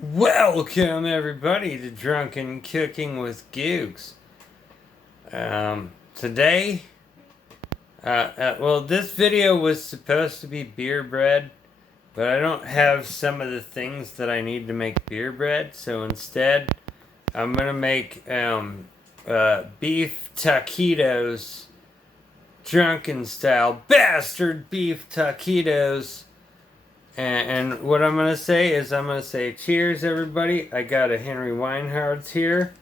Welcome everybody to Drunken Cooking with Googz. Today, well, this video was supposed to be beer bread, but I don't have some of the things that I need to make beer bread, so instead, I'm gonna make beef taquitos, drunken style, bastard beef taquitos. And what I'm going to say is I'm going to say cheers, everybody. I got a Henry Weinhard's here.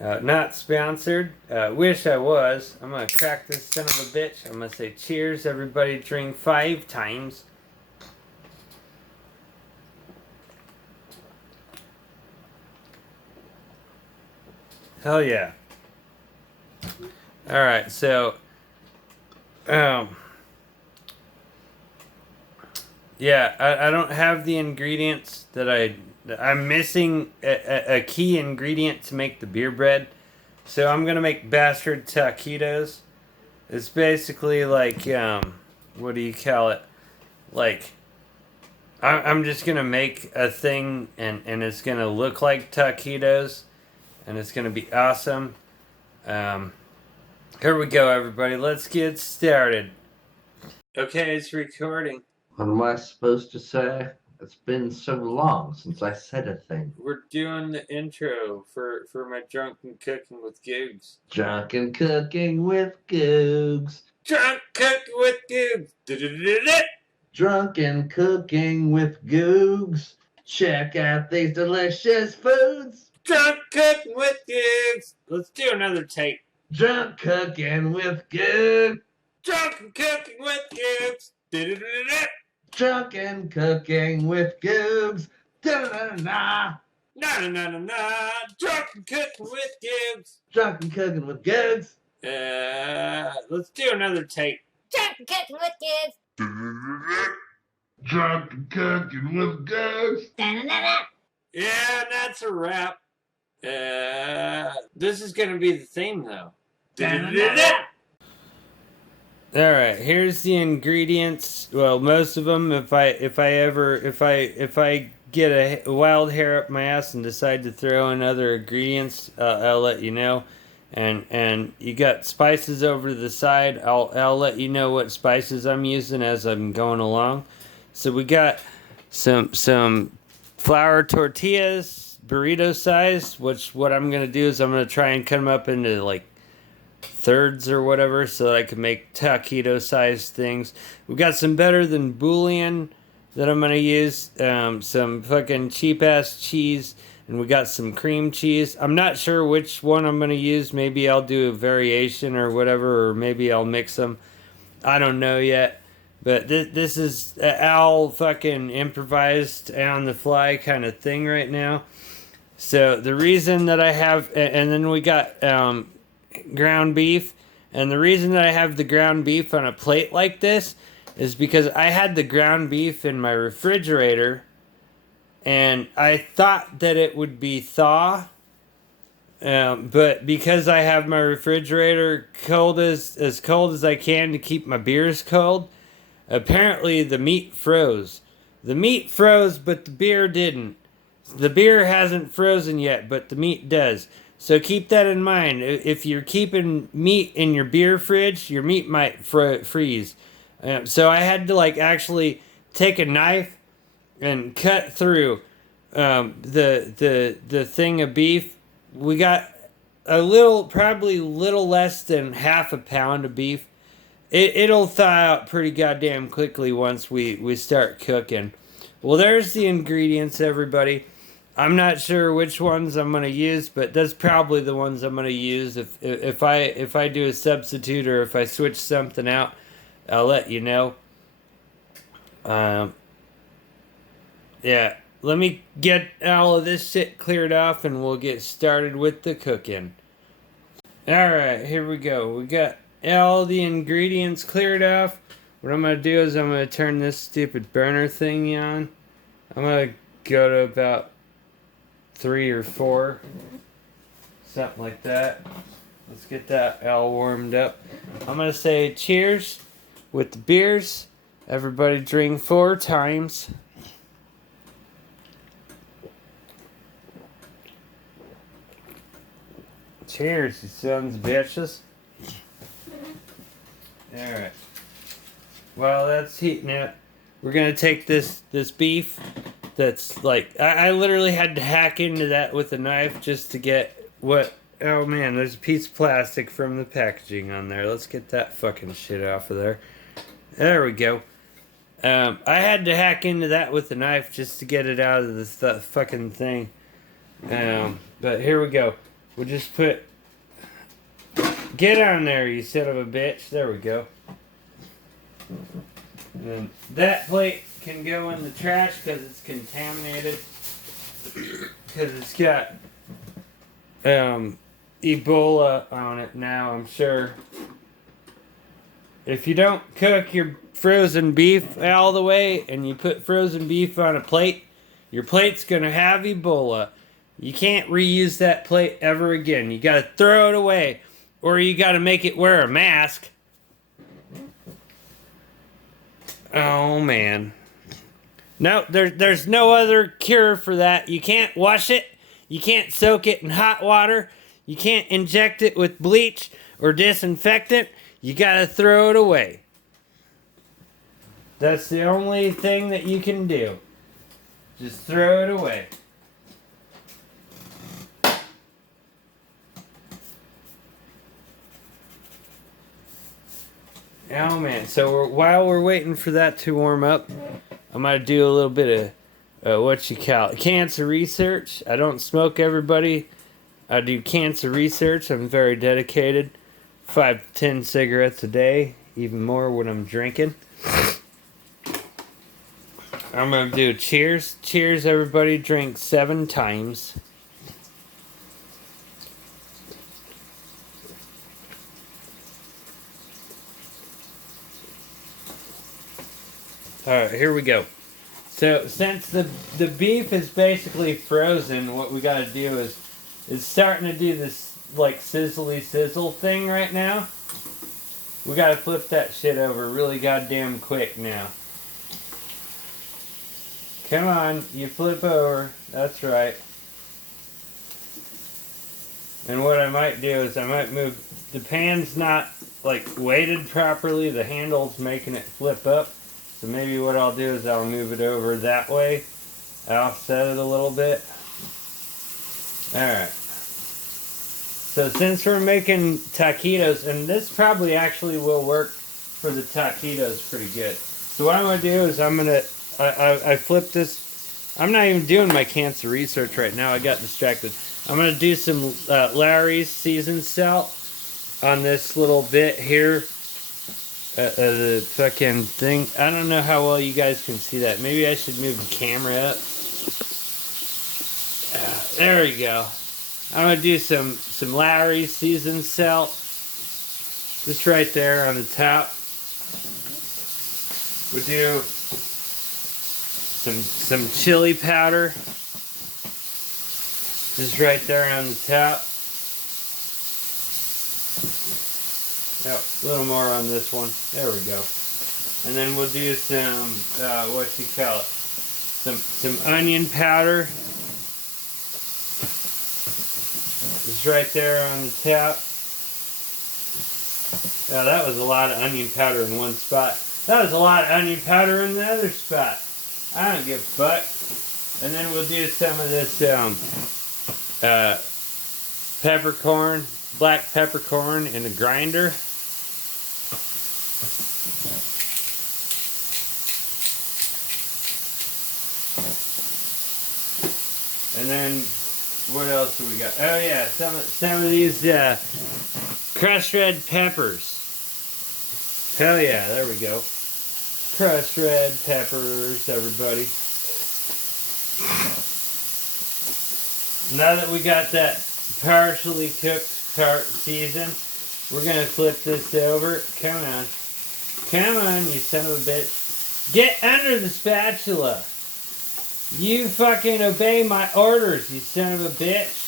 Not sponsored. Wish I was. I'm going to crack this son of a bitch. I'm going to say cheers, everybody. Drink 5 times. Hell yeah. Alright, so... yeah, I don't have the ingredients that I'm missing a key ingredient to make the beer bread. So I'm going to make bastard taquitos. It's basically like, what do you call it? Like, I'm just going to make a thing and it's going to look like taquitos. And it's going to be awesome. Here we go, everybody. Let's get started. Okay, it's recording. What am I supposed to say? It's been so long since I said a thing. We're doing the intro for my Drunken Cooking with Googz. Drunken Cooking with Googz. Drunk Cooking with Googz. Drunken Cooking with Googz. Check out these delicious foods. Drunk Cooking with Googz. Let's do another take. Drunk Cooking with Googz. Drunken Cooking with Googz. Drunken Cooking with Googz. Da-da-da-da. Na-na-na-na-na. Drunken Cooking with Googz. Drunken Cooking with Googz. Let's do another take. Drunken Cooking with Googz. Drunken Cooking with Googz. Yeah, that's a wrap. This is gonna be the theme though. All right, here's the ingredients. Well, most of them. If I get a wild hair up my ass and decide to throw in other ingredients, I'll let you know. And you got spices over to the side. I'll let you know what spices I'm using as I'm going along. So we got some flour tortillas, burrito size. Which what I'm gonna do is I'm gonna try and cut them up into like thirds or whatever so that I can make taquito sized things. We got some better than bouillon that I'm gonna use, some fucking cheap ass cheese, and we got some cream cheese. I'm not sure which one I'm gonna use. Maybe I'll do a variation or whatever, or maybe I'll mix them. I don't know yet. But this is all fucking improvised on the fly kind of thing right now. So the reason that I have, and then we got ground beef, and the reason that I have the ground beef on a plate like this is because I had the ground beef in my refrigerator and I thought that it would be thaw, but because I have my refrigerator cold as cold as I can to keep my beers cold, apparently the meat froze. The meat froze, but the beer didn't. The beer hasn't frozen yet, but the meat does. So keep that in mind. If you're keeping meat in your beer fridge, your meat might freeze. So I had to like actually take a knife and cut through the thing of beef. We got probably little less than half a pound of beef. It'll thaw out pretty goddamn quickly once we start cooking. Well, there's the ingredients, everybody. I'm not sure which ones I'm gonna use, but that's probably the ones I'm gonna use. If I do a substitute or if I switch something out, I'll let you know. Yeah, let me get all of this shit cleared off, and we'll get started with the cooking. All right, here we go. We got all the ingredients cleared off. What I'm gonna do is I'm gonna turn this stupid burner thingy on. I'm gonna go to about 3 or 4, something like that. Let's get that all warmed up. I'm gonna say cheers with the beers. Everybody drink 4 times. Cheers, you sons of bitches. Alright. While that's heating up, we're gonna take this beef that's like, I literally had to hack into that with a knife just to get what, oh man, there's a piece of plastic from the packaging on there. Let's get that fucking shit off of there. There we go. I had to hack into that with a knife just to get it out of this fucking thing. But here we go. We'll just put... Get on there, you son of a bitch. There we go. And that plate can go in the trash because it's contaminated. Because it's got Ebola on it now, I'm sure. If you don't cook your frozen beef all the way and you put frozen beef on a plate, your plate's gonna have Ebola. You can't reuse that plate ever again. You gotta throw it away. Or you gotta make it wear a mask. Oh man. No, there's no other cure for that. You can't wash it. You can't soak it in hot water. You can't inject it with bleach or disinfectant. You gotta throw it away. That's the only thing that you can do. Just throw it away. Oh man, so while we're waiting for that to warm up, I'm gonna do a little bit of what you call it, cancer research. I don't smoke, everybody. I do cancer research. I'm very dedicated. 5 to 10 cigarettes a day, even more when I'm drinking. I'm gonna do cheers. Cheers, everybody. Drink 7 times. Alright, here we go. So, since the beef is basically frozen, what we gotta do is starting to do this, like, sizzly sizzle thing right now. We gotta flip that shit over really goddamn quick now. Come on, you flip over. That's right. And what I might do is I might move... The pan's not, like, weighted properly. The handle's making it flip up. So maybe what I'll do is I'll move it over that way. I'll set it a little bit. Alright. So since we're making taquitos, and this probably actually will work for the taquitos pretty good. So what I'm going to do is I'm going to... I flip this... I'm not even doing my cancer research right now. I got distracted. I'm going to do some Larry's seasoned salt on this little bit here. The fucking thing. I don't know how well you guys can see that. Maybe I should move the camera up. There we go. I'm gonna do some Larry's seasoned salt. Just right there on the top. We'll do some chili powder. Just right there on the top. Oh, a little more on this one. There we go. And then we'll do some, what you call it? Some onion powder. Just right there on the top. Oh, that was a lot of onion powder in one spot. That was a lot of onion powder in the other spot. I don't give a fuck. And then we'll do some of this, peppercorn, black peppercorn in a grinder. And then, what else do we got? Oh yeah, some of these crushed red peppers. Hell yeah, there we go. Crushed red peppers, everybody. Now that we got that partially cooked part seasoned, we're gonna flip this over. Come on. Come on, you son of a bitch. Get under the spatula. You fucking obey my orders, you son of a bitch.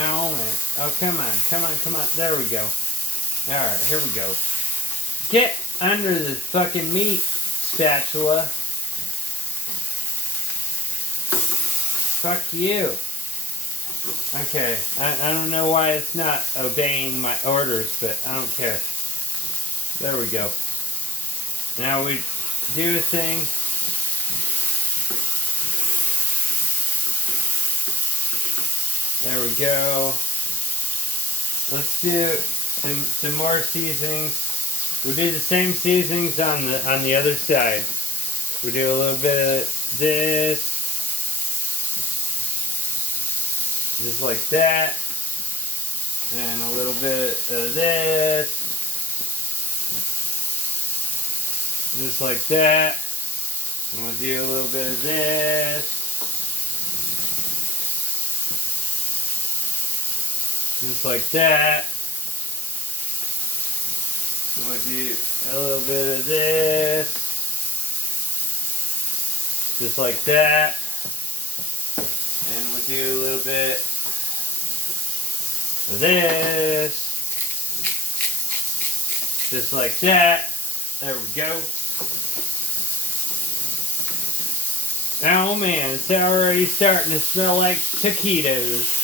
Oh man. Oh, come on. Come on, come on. There we go. Alright, here we go. Get under the fucking meat spatula. Fuck you. Okay, I don't know why it's not obeying my orders, but I don't care. There we go. Now we do a thing. There we go. Let's do some more seasonings. We do the same seasonings on the other side. We do a little bit of this. Just like that. And a little bit of this. Just like that. And we'll do a little bit of this. Just like that. And we'll do a little bit of this. Just like that. And we'll do a little bit of this. Just like that. There we go. Oh man, it's already starting to smell like taquitos.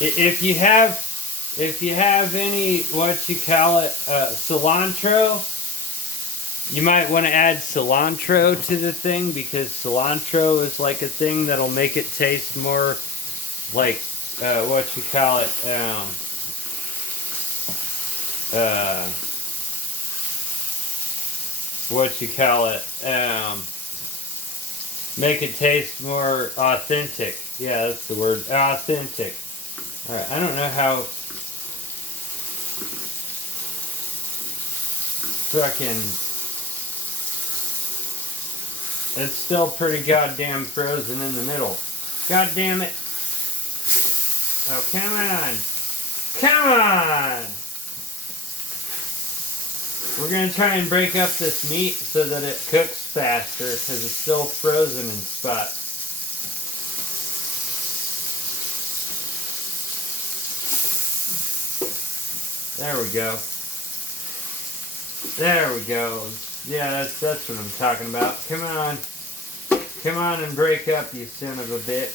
If you have any, cilantro, you might want to add cilantro to the thing, because cilantro is like a thing that'll make it taste more like, make it taste more authentic. Yeah, that's the word, authentic. Alright, I don't know how fucking... It's still pretty goddamn frozen in the middle. God damn it. Oh, come on. Come on! We're gonna try and break up this meat so that it cooks faster, because it's still frozen in spots. There we go. There we go. Yeah, that's what I'm talking about. Come on. Come on and break up, you son of a bitch.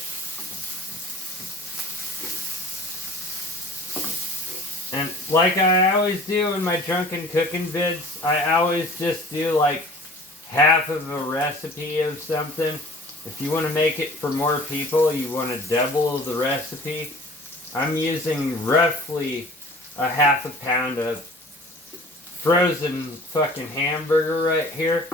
And like I always do in my drunken cooking vids, I always just do like half of a recipe of something. If you want to make it for more people, you want to double the recipe. I'm using roughly a half a pound of frozen fucking hamburger right here.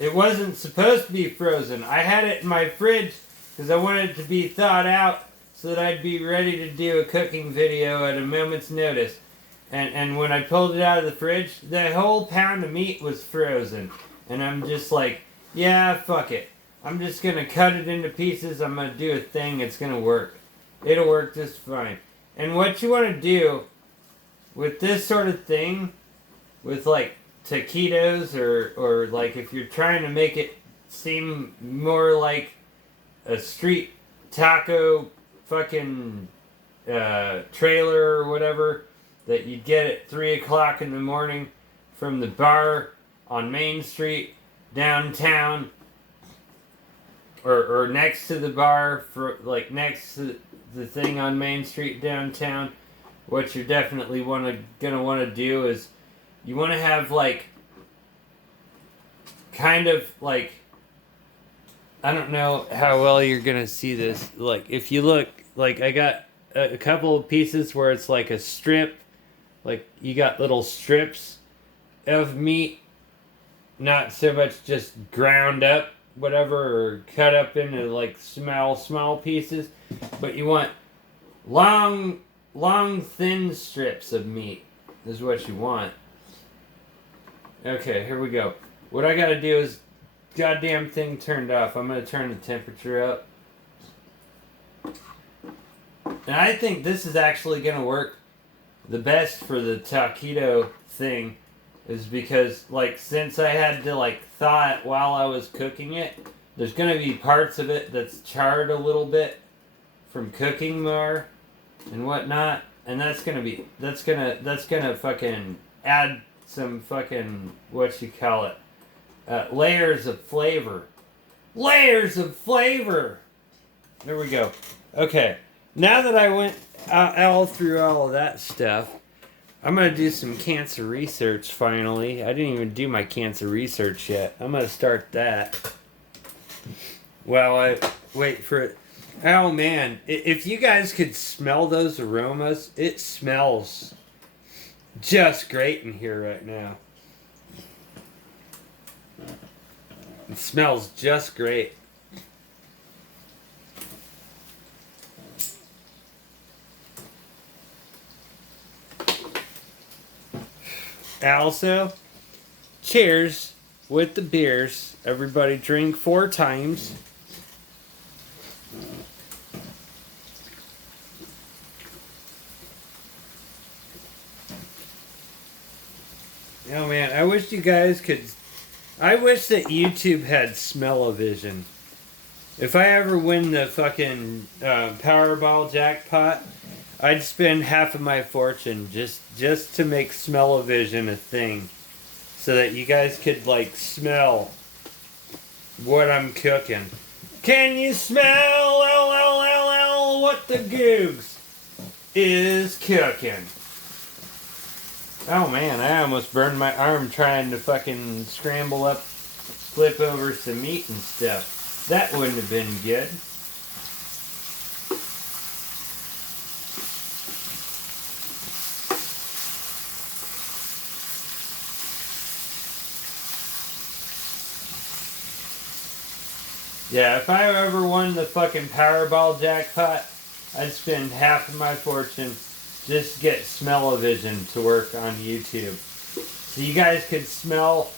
It wasn't supposed to be frozen. I had it in my fridge because I wanted it to be thawed out so that I'd be ready to do a cooking video at a moment's notice. And when I pulled it out of the fridge, the whole pound of meat was frozen. And I'm just like, yeah, fuck it. I'm just going to cut it into pieces. I'm going to do a thing. It's going to work. It'll work just fine. And what you want to do with this sort of thing, with like taquitos, or like if you're trying to make it seem more like a street taco fucking trailer or whatever that you get at 3 o'clock in the morning from the bar on Main Street downtown, or next to the bar, for like next to the thing on Main Street downtown. What you're definitely gonna want to do is you want to have like kind of like, I don't know how well you're gonna see this. Like if you look, like I got a couple of pieces where it's like a strip, like you got little strips of meat, not so much just ground up, whatever, or cut up into like small pieces, but you want long, thin strips of meat is what you want. Okay, here we go. What I gotta do is, goddamn thing turned off. I'm gonna turn the temperature up. And I think this is actually gonna work the best for the taquito thing, is because, like, since I had to, like, thaw it while I was cooking it, there's gonna be parts of it that's charred a little bit from cooking more and whatnot, and that's gonna fucking add some fucking what you call it, layers of flavor. Layers of flavor. There we go. Okay, now that I went all through all of that stuff, I'm gonna do some cancer research finally. I didn't even do my cancer research yet. I'm gonna start that. While I wait for it. Oh man, if you guys could smell those aromas, it smells just great in here right now. It smells just great. Also, cheers with the beers. Everybody drink 4 times. Oh man, I wish you guys could. I wish that YouTube had smell-o-vision. If I ever win the fucking Powerball jackpot, I'd spend half of my fortune just to make smell-o-vision a thing, so that you guys could like smell what I'm cooking. Can you smell what the Googz is cooking? Oh man, I almost burned my arm trying to fucking scramble up, flip over some meat and stuff. That wouldn't have been good. Yeah, if I ever won the fucking Powerball jackpot, I'd spend half of my fortune just to get smell-o-vision to work on YouTube. So you guys could smell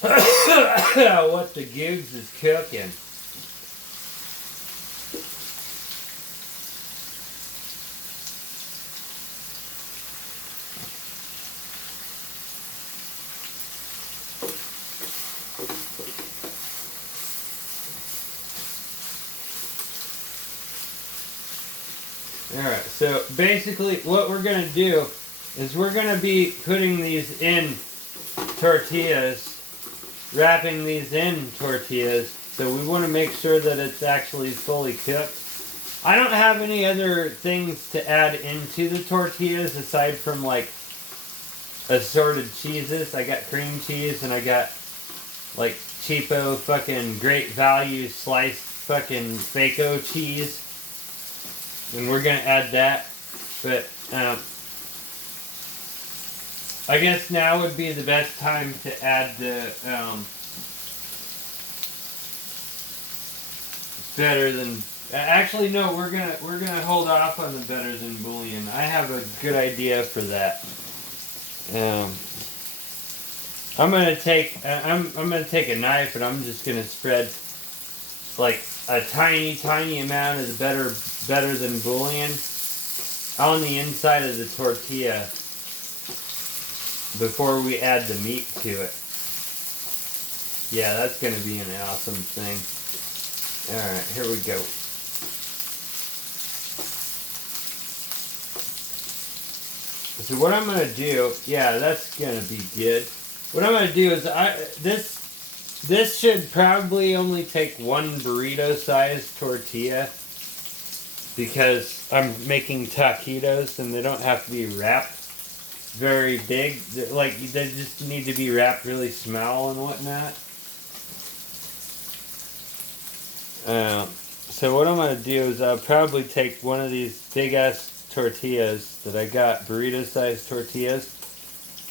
what the Googz is cooking. Alright, so basically what we're going to do is we're going to be putting these in tortillas, wrapping these in tortillas, so we want to make sure that it's actually fully cooked. I don't have any other things to add into the tortillas aside from like assorted cheeses. I got cream cheese and I got like cheapo fucking great value sliced fucking Faco cheese. And we're gonna add that, but I guess now would be the best time to add the better than. Actually, no, we're gonna hold off on the better than bouillon. I have a good idea for that. I'm gonna take a knife and I'm just gonna spread like a tiny amount of the better than bouillon on the inside of the tortilla before we add the meat to it. Yeah, that's going to be an awesome thing. Alright, here we go. So what I'm going to do, yeah, that's going to be good. What I'm going to do is, this should probably only take 1 burrito-sized tortilla because I'm making taquitos and they don't have to be wrapped very big. Like, they just need to be wrapped really small and whatnot. So what I'm going to do is I'll probably take one of these big-ass tortillas that I got, burrito-sized tortillas,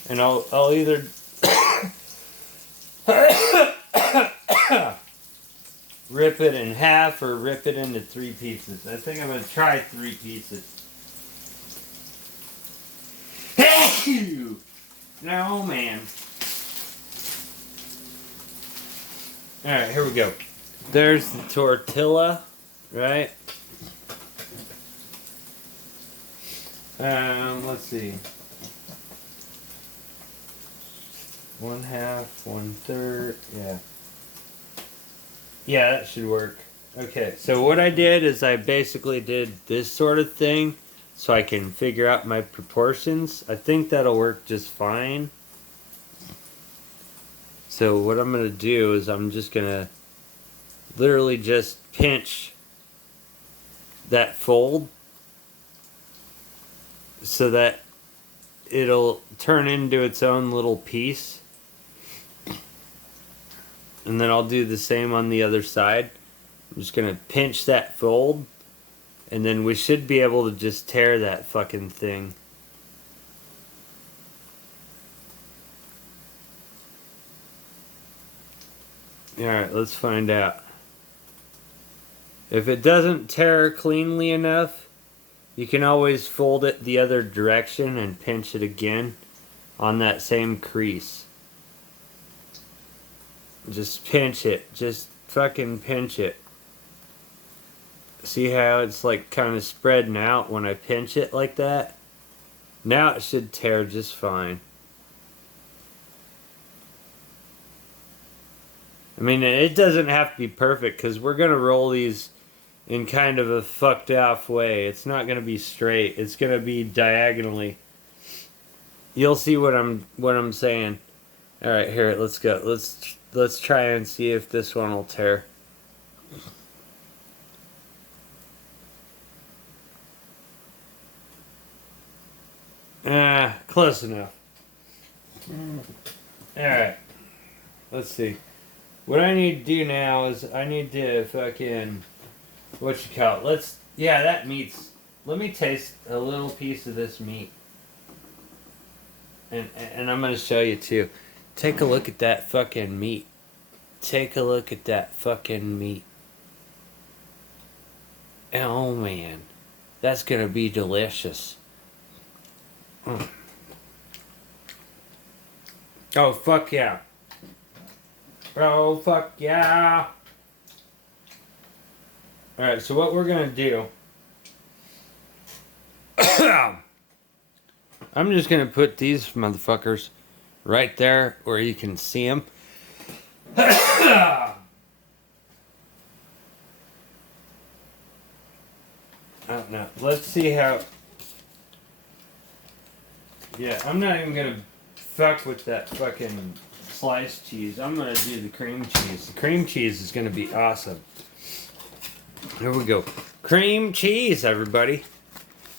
and I'll either rip it in half or rip it into 3 pieces. I think I'm going to try 3 pieces. No, man. Alright, here we go. There's the tortilla, right? Let's see. 1/2, 1/3, yeah. Yeah, that should work. Okay, so what I did is I basically did this sort of thing so I can figure out my proportions. I think that'll work just fine. So what I'm going to do is I'm just going to literally just pinch that fold so that it'll turn into its own little piece. And then I'll do the same on the other side. I'm just going to pinch that fold. And then we should be able to just tear that fucking thing. Alright, let's find out. If it doesn't tear cleanly enough, you can always fold it the other direction and pinch it again on that same crease. Just pinch it. Just fucking pinch it. See how it's like kind of spreading out when I pinch it like that? Now it should tear just fine. I mean, it doesn't have to be perfect because we're going to roll these in kind of a fucked off way. It's not going to be straight. It's going to be diagonally. You'll see what I'm saying. All right, here, let's go. Let's try and see if this one will tear. Close enough. All right. Let's see. What I need to do now is I need to fucking, what you call it? That meat's, let me taste a little piece of this meat. And I'm going to show you too. Take a look at that fucking meat. Take a look at that fucking meat. Oh man. That's going to be delicious. Oh fuck yeah. Oh, fuck yeah. Alright, so what we're going to do... I'm just going to put these motherfuckers right there where you can see them. I don't know. Let's see how... Yeah, I'm not even going to fuck with that fucking... sliced cheese. I'm gonna do the cream cheese. The cream cheese is gonna be awesome. Here we go. Cream cheese, everybody.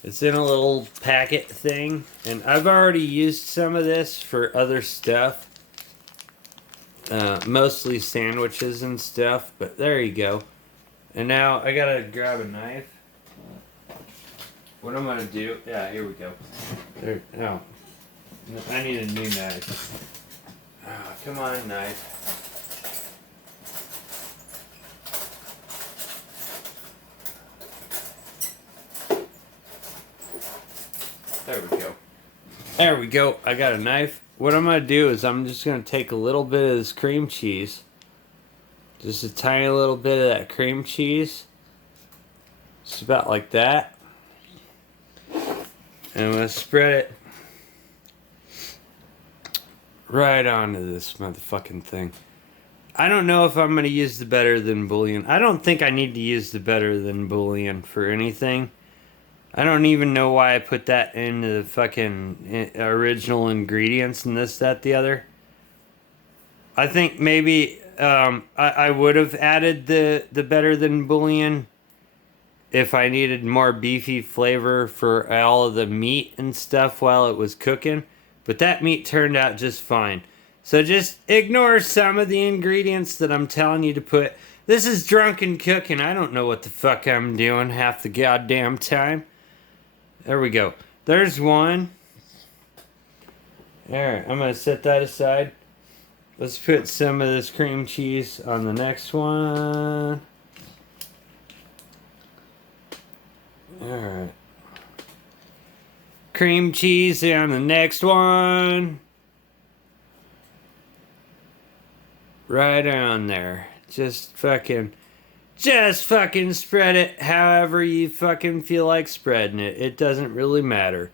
It's in a little packet thing, and I've already used some of this for other stuff. Mostly sandwiches and stuff, but there you go. And now I gotta grab a knife. What I'm gonna do? Yeah, here we go. There. Oh, I need a new knife. Oh, come on, knife. There we go. There we go. I got a knife. What I'm going to do is I'm just going to take a little bit of this cream cheese. Just a tiny little bit of that cream cheese. Just about like that. And I'm going to spread it right onto this motherfucking thing. I don't know if I'm going to use the better than bouillon. I don't think I need to use the better than bouillon for anything. I don't even know why I put that in the fucking original ingredients and this, that, the other. I think maybe I would have added the better than bouillon if I needed more beefy flavor for all of the meat and stuff while it was cooking. But that meat turned out just fine. So just ignore some of the ingredients that I'm telling you to put. This is drunken cooking. I don't know what the fuck I'm doing half the goddamn time. There we go. There's one. Alright, I'm going to set that aside. Let's put some of this cream cheese on the next one. Alright. Cream cheese on the next one. Right on there. Just fucking spread it however you fucking feel like spreading it. It doesn't really matter.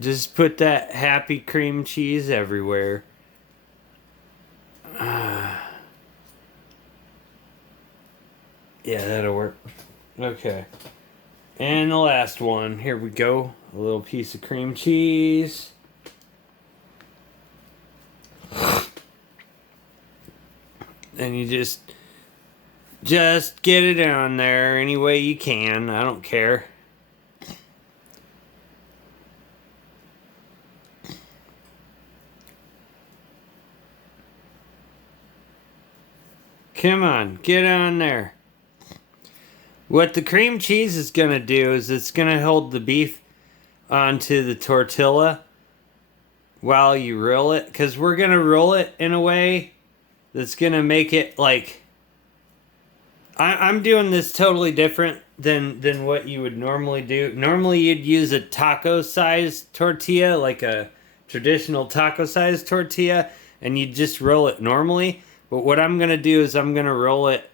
Just put that happy cream cheese everywhere. Yeah, that'll work. Okay. And the last one. Here we go. A little piece of cream cheese. And you just get it on there any way you can. I don't care. Come on, get on there. What the cream cheese is going to do is it's going to hold the beef onto the tortilla while you roll it. Because we're going to roll it in a way that's going to make it like... I'm doing this totally different than what you would normally do. Normally you'd use a taco-sized tortilla, like a traditional taco-sized tortilla, and you'd just roll it normally. But what I'm going to do is I'm going to roll it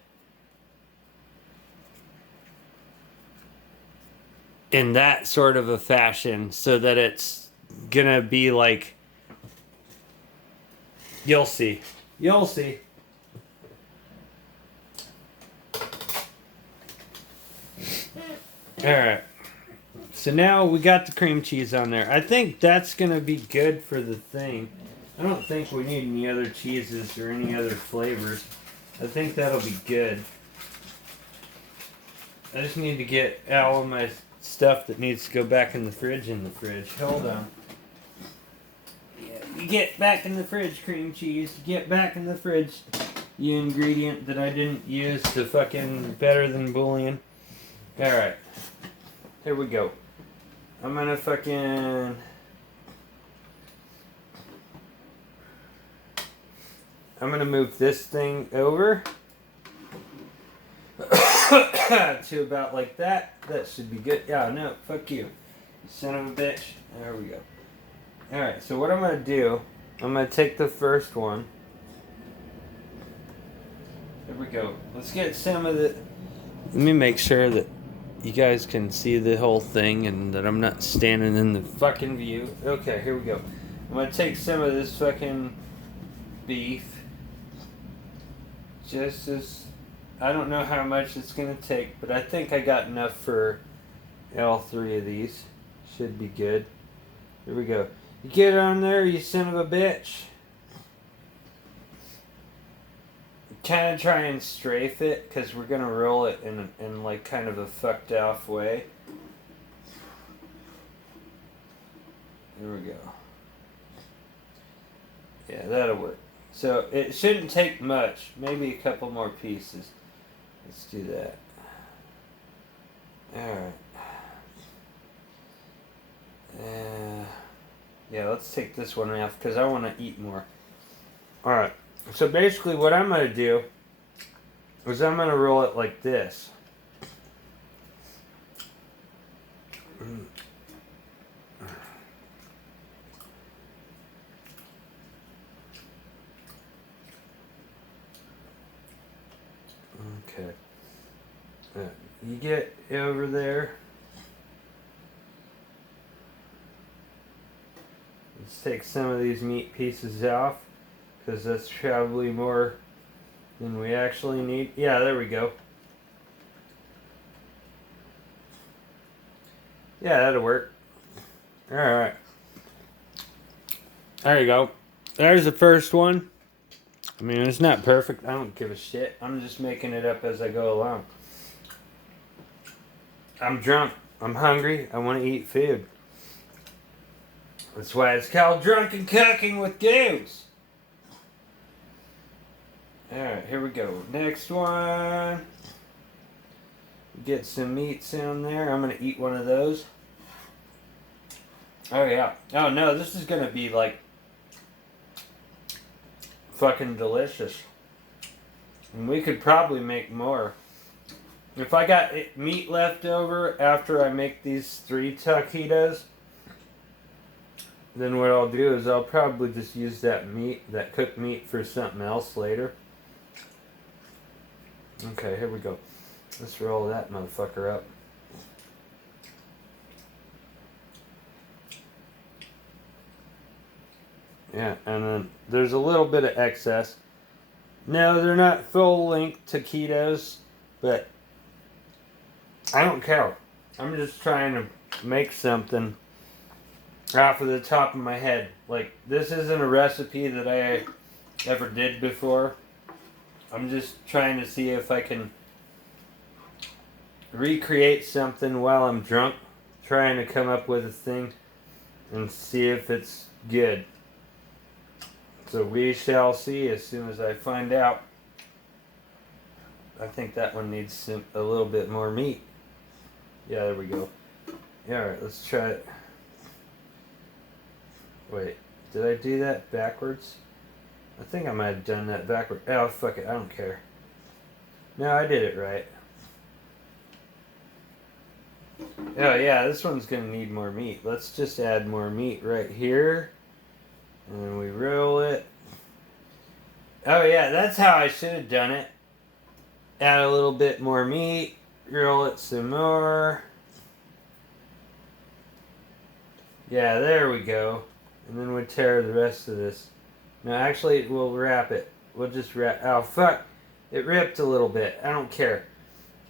in that sort of a fashion so that it's going to be like... You'll see. You'll see. Alright. So now we got the cream cheese on there. I think that's going to be good for the thing. I don't think we need any other cheeses or any other flavors. I think that'll be good. I just need to get all of my stuff that needs to go back in the fridge. Hold on. Yeah, you get back in the fridge, cream cheese. You get back in the fridge, you ingredient that I didn't use to fucking better than bouillon. Alright. Here we go. I'm gonna fucking... I'm gonna move this thing over to about like that. That should be good. Yeah, no, fuck you. Son of a bitch. There we go. Alright, so what I'm gonna do, I'm gonna take the first one. There we go. Let's get some of the... Let me make sure that you guys can see the whole thing and that I'm not standing in the fucking view. Okay, here we go. I'm gonna take some of this fucking beef. Just as... I don't know how much it's gonna take, but I think I got enough for all three of these. Should be good. Here we go. You get on there, you son of a bitch. Kind of try and strafe it, because we're going to roll it in like kind of a fucked off way. There we go. Yeah, that'll work. So it shouldn't take much. Maybe a couple more pieces. Let's do that. Alright. Yeah, let's take this one off because I want to eat more. Alright. So basically what I'm going to do is I'm going to roll it like this. Okay. You get over there. Let's take some of these meat pieces off, because that's probably more than we actually need. Yeah, there we go. Yeah, that'll work. Alright. There you go. There's the first one. I mean, it's not perfect. I don't give a shit. I'm just making it up as I go along. I'm drunk. I'm hungry. I want to eat food. That's why it's called Drunken Cooking with Googz. Alright, here we go. Next one. Get some meats in there. I'm going to eat one of those. Oh, yeah. Oh, no, this is going to be like fucking delicious. And we could probably make more. If I got meat left over after I make these 3 taquitos, then what I'll do is I'll probably just use that meat, that cooked meat, for something else later. Okay, here we go. Let's roll that motherfucker up. Yeah, and then there's a little bit of excess. No, they're not full-length taquitos, but I don't care. I'm just trying to make something off of the top of my head. Like, this isn't a recipe that I ever did before. I'm just trying to see if I can recreate something while I'm drunk, trying to come up with a thing and see if it's good. So we shall see as soon as I find out. I think that one needs a little bit more meat. Yeah, there we go. Yeah, alright, let's try it. Wait, did I do that backwards? I think I might have done that backwards. Oh, fuck it, I don't care. No, I did it right. Oh yeah, this one's gonna need more meat. Let's just add more meat right here. And then we roll it. Oh yeah, that's how I should have done it. Add a little bit more meat. Roll it some more. Yeah, there we go. And then we tear the rest of this. No, actually, we'll wrap it. We'll just wrap. Oh, fuck. It ripped a little bit. I don't care.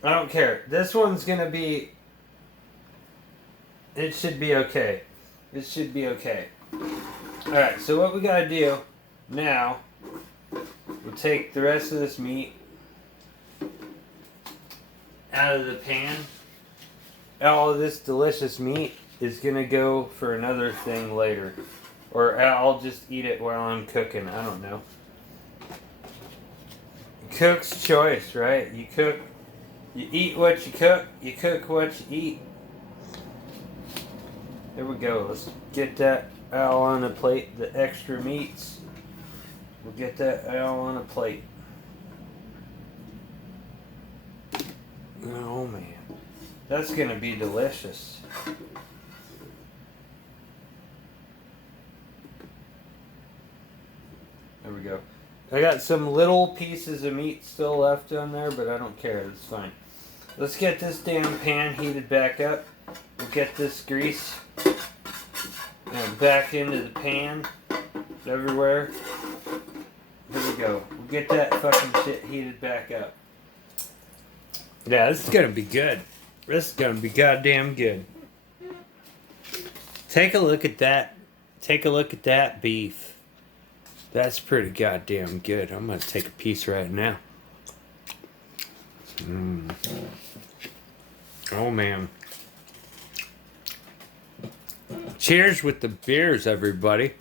I don't care. This one's gonna be... It should be okay. It should be okay. Alright, so what we gotta do now, we'll take the rest of this meat out of the pan. All of this delicious meat is gonna go for another thing later. Or I'll just eat it while I'm cooking. I don't know. Cook's choice, right? You cook, you eat what you cook what you eat. There we go. Let's get that all on a plate. The extra meats. We'll get that all on a plate. Oh man. That's gonna be delicious. There we go. I got some little pieces of meat still left on there, but I don't care. It's fine. Let's get this damn pan heated back up. We'll get this grease back into the pan everywhere. There we go. We'll get that fucking shit heated back up. Yeah, this is gonna be good. This is gonna be goddamn good. Take a look at that. Take a look at that beef. That's pretty goddamn good. I'm gonna take a piece right now. Oh man. Cheers with the beers, everybody.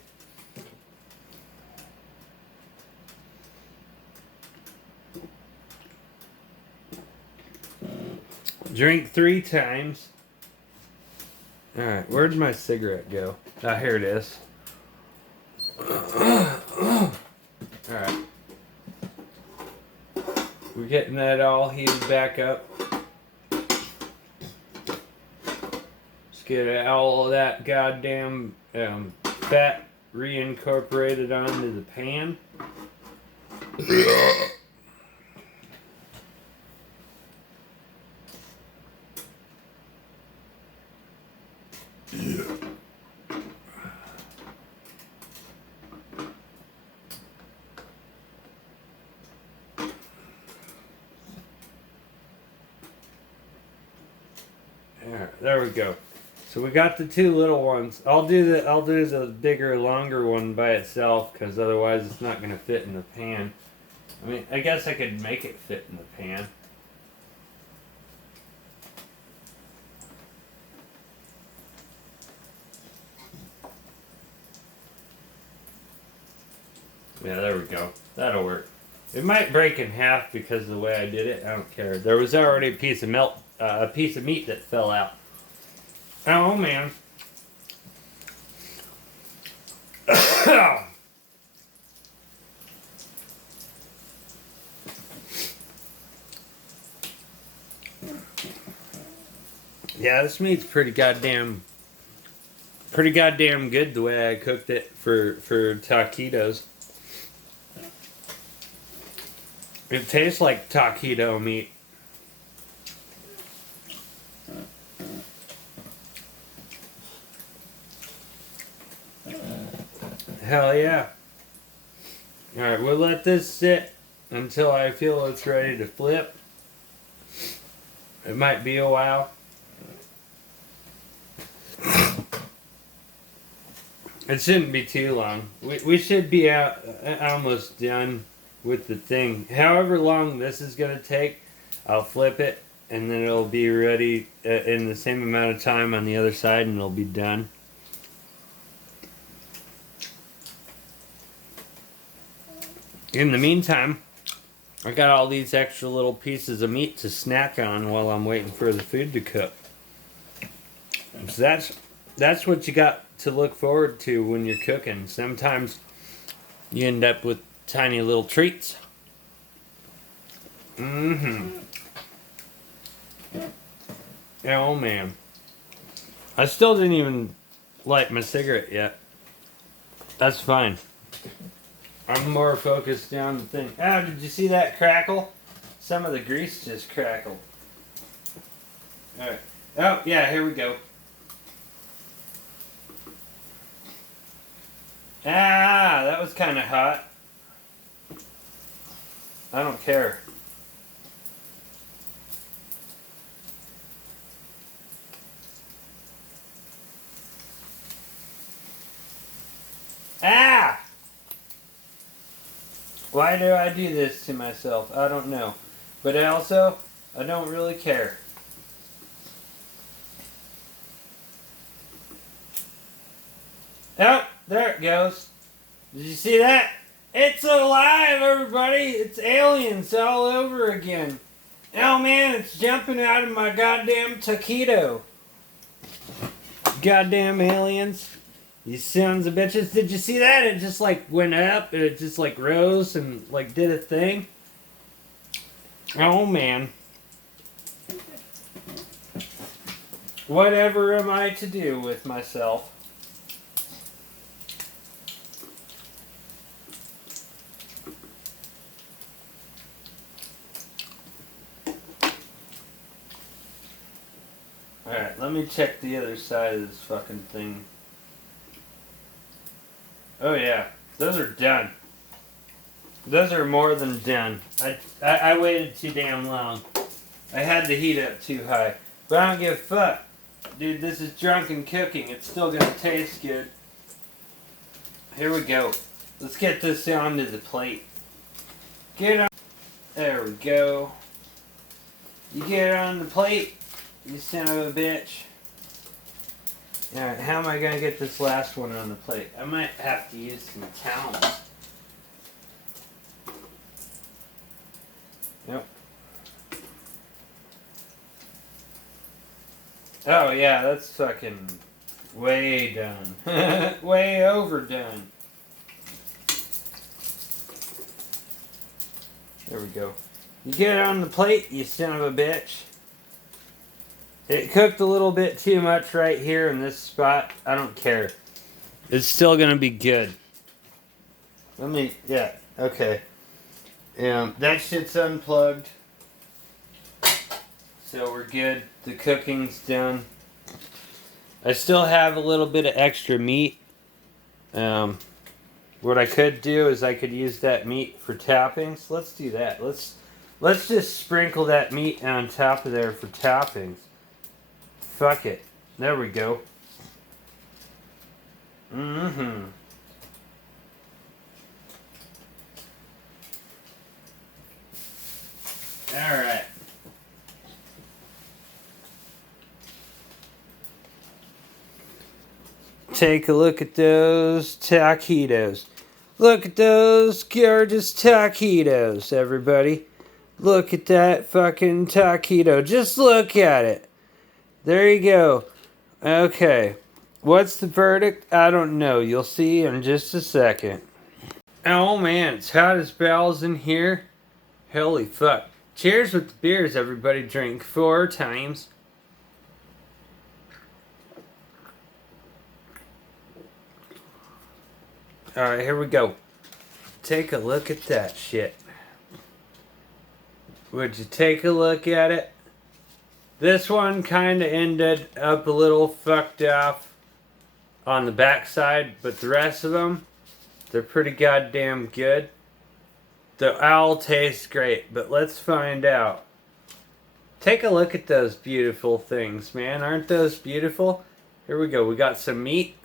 Drink 3 times. Alright, where'd my cigarette go? Ah, here it is. Alright. We're getting that all heated back up. Let's get all of that goddamn fat reincorporated onto the pan. There we go. So we got the 2 little ones. I'll do the bigger, longer one by itself because otherwise it's not going to fit in the pan. I mean, I guess I could make it fit in the pan. Yeah, there we go. That'll work. It might break in half because of the way I did it. I don't care. There was already a piece of meat that fell out. Oh man. Yeah, this meat's pretty goddamn good the way I cooked it for taquitos. It tastes like taquito meat. Hell yeah. Alright, we'll let this sit until I feel it's ready to flip. It might be a while. It shouldn't be too long. We should be out almost done with the thing. However long this is going to take, I'll flip it and then it'll be ready in the same amount of time on the other side and it'll be done. In the meantime, I got all these extra little pieces of meat to snack on while I'm waiting for the food to cook. So that's what you got to look forward to when you're cooking. Sometimes you end up with tiny little treats. Oh man. I still didn't even light my cigarette yet. That's fine. I'm more focused on the thing. Oh, did you see that crackle? Some of the grease just crackled. Alright. Oh, yeah, here we go. Ah, that was kind of hot. I don't care. Ah! Why do I do this to myself? I don't know. But I don't really care. Oh, there it goes. Did you see that? It's alive, everybody! It's aliens all over again. Oh man, it's jumping out of my goddamn taquito. Goddamn aliens. You sons of bitches. Did you see that? It just like went up. It just like rose and like did a thing. Oh man. Whatever am I to do with myself? Alright, let me check the other side of this fucking thing. Oh yeah, those are done. Those are more than done. I waited too damn long. I had the heat up too high. But I don't give a fuck. Dude, this is drunken cooking. It's still gonna taste good. Here we go. Let's get this onto the plate. Get on. There we go. You get it on the plate, you son of a bitch. Alright, how am I going to get this last one on the plate? I might have to use some towels. Yep. Oh yeah, that's fucking way done. Way overdone. There we go. You get it on the plate, you son of a bitch. It cooked a little bit too much right here in this spot. I don't care. It's still going to be good. Yeah, okay. That shit's unplugged. So we're good. The cooking's done. I still have a little bit of extra meat. What I could do is I could use that meat for toppings. Let's do that. Let's just sprinkle that meat on top of there for toppings. Fuck it. There we go. Alright. Take a look at those taquitos. Look at those gorgeous taquitos, everybody. Look at that fucking taquito. Just look at it. There you go. Okay. What's the verdict? I don't know. You'll see in just a second. Oh man, it's hot as balls in here. Holy fuck. Cheers with the beers, everybody. Drink 4 times. Alright, here we go. Take a look at that shit. Would you take a look at it? This one kind of ended up a little fucked off on the backside, but the rest of them, they're pretty goddamn good. They all taste great, but let's find out. Take a look at those beautiful things, man. Aren't those beautiful? Here we go. We got some meat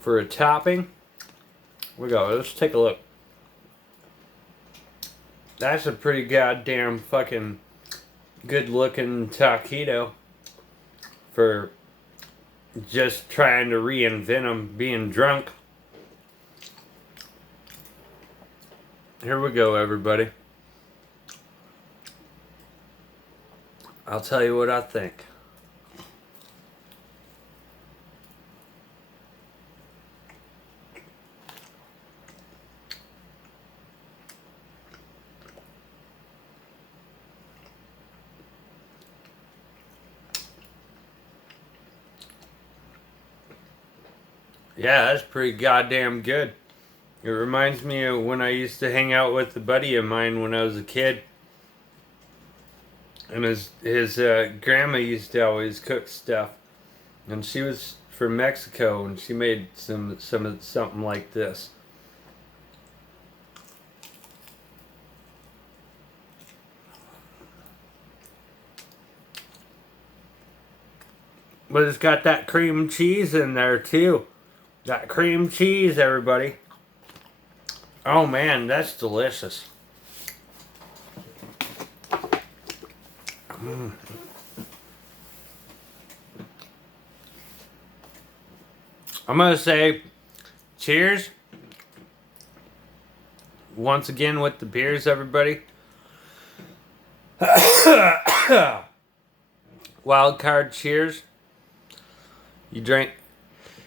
for a topping. Here we go. Let's take a look. That's a pretty goddamn fucking good looking taquito for just trying to reinvent them being drunk. Here we go, everybody. I'll tell you what I think. Yeah, that's pretty goddamn good. It reminds me of when I used to hang out with a buddy of mine when I was a kid. And his grandma used to always cook stuff. And she was from Mexico and she made something like this. But it's got that cream cheese in there too. That cream cheese, everybody. Oh man, that's delicious. Mm. I'm gonna say cheers. Once again with the beers, everybody. Wild card cheers. You drink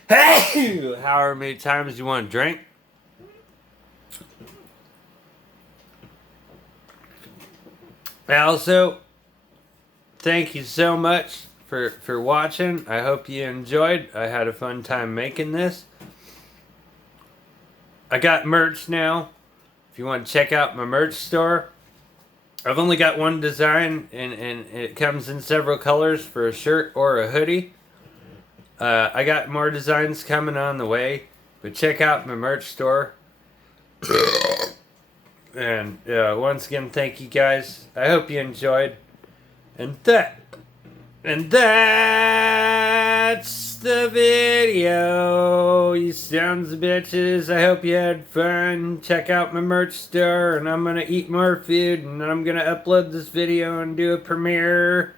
however many times you want to drink. I also thank you so much for watching. I hope you enjoyed. I had a fun time making this. I got merch now. If you want to check out my merch store. I've only got one design and it comes in several colors for a shirt or a hoodie. I got more designs coming on the way, but check out my merch store. And once again, thank you guys. I hope you enjoyed. And that's the video. You sons of bitches. I hope you had fun. Check out my merch store, and I'm gonna eat more food, and I'm gonna upload this video and do a premiere.